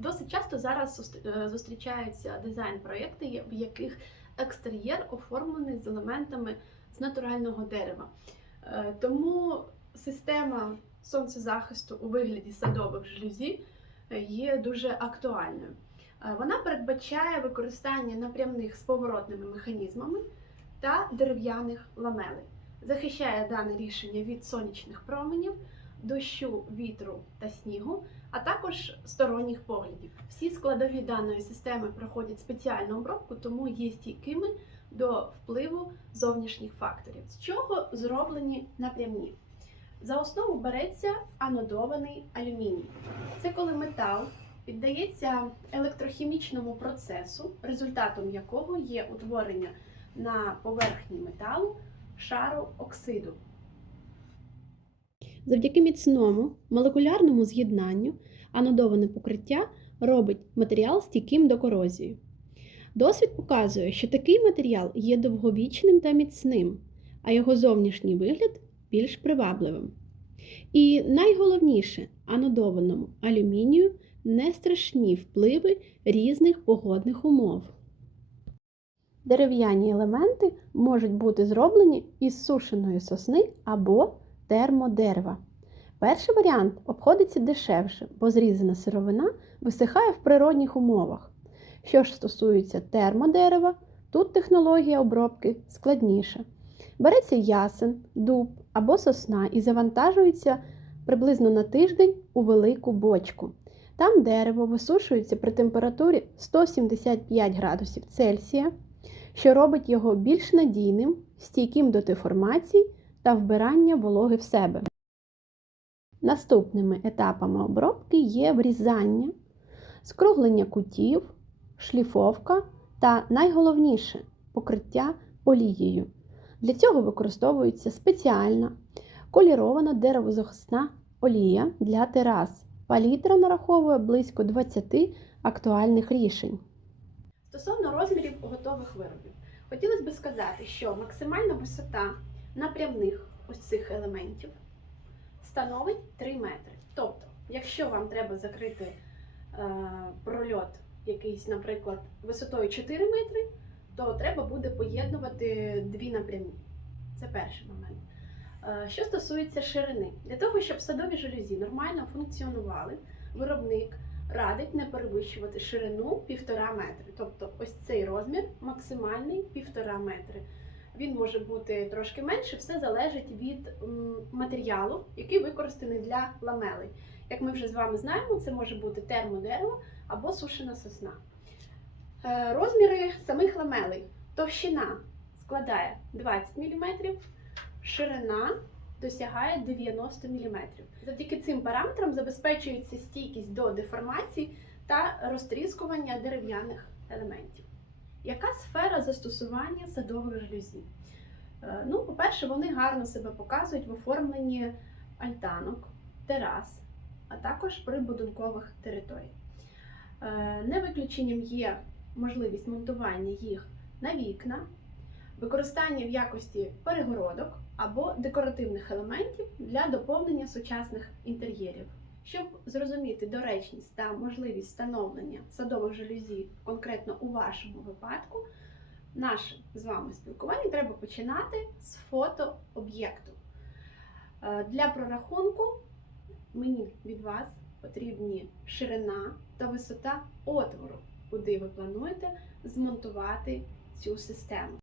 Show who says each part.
Speaker 1: Досить часто зараз е, зустрічаються дизайн-проєкти, в яких екстер'єр оформлений з елементами з натурального дерева. Е, Тому система сонцезахисту у вигляді садових жалюзі е, є дуже актуальною. Вона передбачає використання напрямних з поворотними механізмами та дерев'яних ламелей. Захищає дане рішення від сонячних променів, дощу, вітру та снігу, а також сторонніх поглядів. Всі складові даної системи проходять спеціальну обробку, тому є стійкими до впливу зовнішніх факторів. З чого зроблені напрямні? За основу береться анодований алюміній. Це коли метал піддається електрохімічному процесу, результатом якого є утворення на поверхні металу шару оксиду. Завдяки міцному молекулярному з'єднанню анодоване покриття робить матеріал стійким до корозії. Досвід показує, що такий матеріал є довговічним та міцним, а його зовнішній вигляд більш привабливим. І найголовніше, анодованому алюмінію не страшні впливи різних погодних умов. Дерев'яні елементи можуть бути зроблені із сушеної сосни або термодерева. Перший варіант обходиться дешевше, бо зрізана сировина висихає в природних умовах. Що ж стосується термодерева, тут технологія обробки складніша. Береться ясен, дуб або сосна і завантажується приблизно на тиждень у велику бочку. Там дерево висушується при температурі 175 градусів Цельсія, що робить його більш надійним, стійким до деформацій та вбирання вологи в себе. Наступними етапами обробки є врізання, скруглення кутів, шліфовка та найголовніше покриття олією. Для цього використовується спеціальна колірована деревозахисна олія для терас. Палітра нараховує близько 20 актуальних рішень. Стосовно розмірів готових виробів, хотілося б сказати, що максимальна висота напрямних ось цих елементів становить 3 метри. Тобто, якщо вам треба закрити е, прольот якийсь, наприклад, висотою 4 метри, то треба буде поєднувати дві напрямні. Це перший момент. Е, Що стосується ширини, для того, щоб садові жалюзі нормально функціонували, виробник радить не перевищувати ширину 1,5 метри. Тобто ось цей розмір максимальний 1,5 метри. Він може бути трошки менше, все залежить від матеріалу, який використаний для ламелей. Як ми вже з вами знаємо, це може бути термодерево або сушена сосна. Е, Розміри самих ламелей. Товщина складає 20 мм, ширина досягає 90 мм. Завдяки цим параметрам забезпечується стійкість до деформацій та розтріскування дерев'яних елементів. Яка сфера застосування садових жалюзі? Е, Ну, по-перше, вони гарно себе показують в оформленні альтанок, терас, а також прибудинкових територій. Е, Не виключенням є можливість монтування їх на вікна, використання в якості перегородок або декоративних елементів для доповнення сучасних інтер'єрів. Щоб зрозуміти доречність та можливість встановлення садових жалюзі конкретно у вашому випадку, наше з вами спілкування треба починати з фото об'єкту. Е, Для прорахунку мені від вас потрібні ширина та висота отвору, куди ви плануєте змонтувати цю систему.